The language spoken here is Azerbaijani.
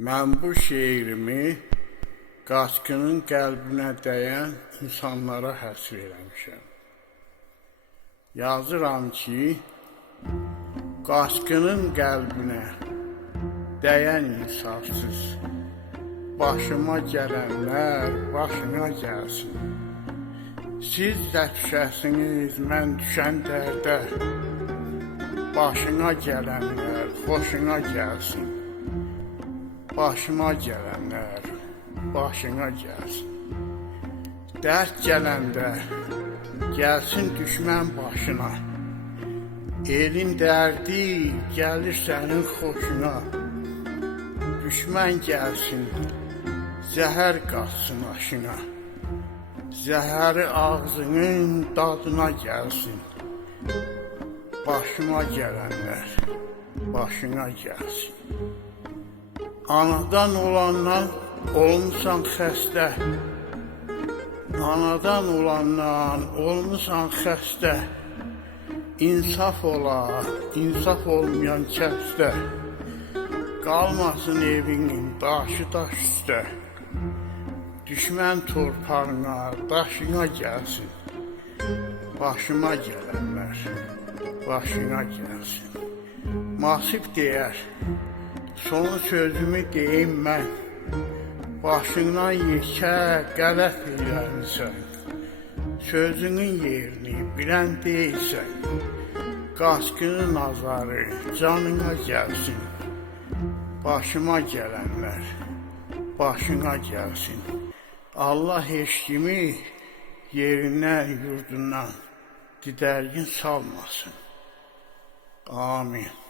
Mən bu şeirimi qaçqının qəlbinə dəyən insanlara həsr eləmişəm. Yazıram ki, qaçqının qəlbinə dəyən insafsız, başıma gələnlər başına gəlsin. Siz də düşəsiniz, mən düşən dərdə, başına gələnlər xoşuna gəlsin. Başıma gələnlər başına gəlsin. Dərd gələndə gəlsin düşmən başına. Elin dərdi gəlir sənin xoşuna. Düşmən gəlsin, zəhər qatsın aşına. Zəhəri ağzının dadına gəlsin. Başıma gələnlər başına gəlsin. Anadan olandan olmusan xəstə. Anadan olandan olmusan xəstə. İnsaf ola, insaf olmayan kəsdə. Qalmasın evinin daşı daş üstə. Düşmən torpağına, daşına gəlsin. Başıma gələnlər başına gəlsin. Masif deyər, son sözümü deyim mən. Başından yekə qələt eləmisən. Sözünün yerini bilən deyilsən. Qaçqının azarı canına gəlsin. Başıma gələnlər başına gəlsin. Allah heç kimi yerindən, yurdundan didərgin salmasın. Amin.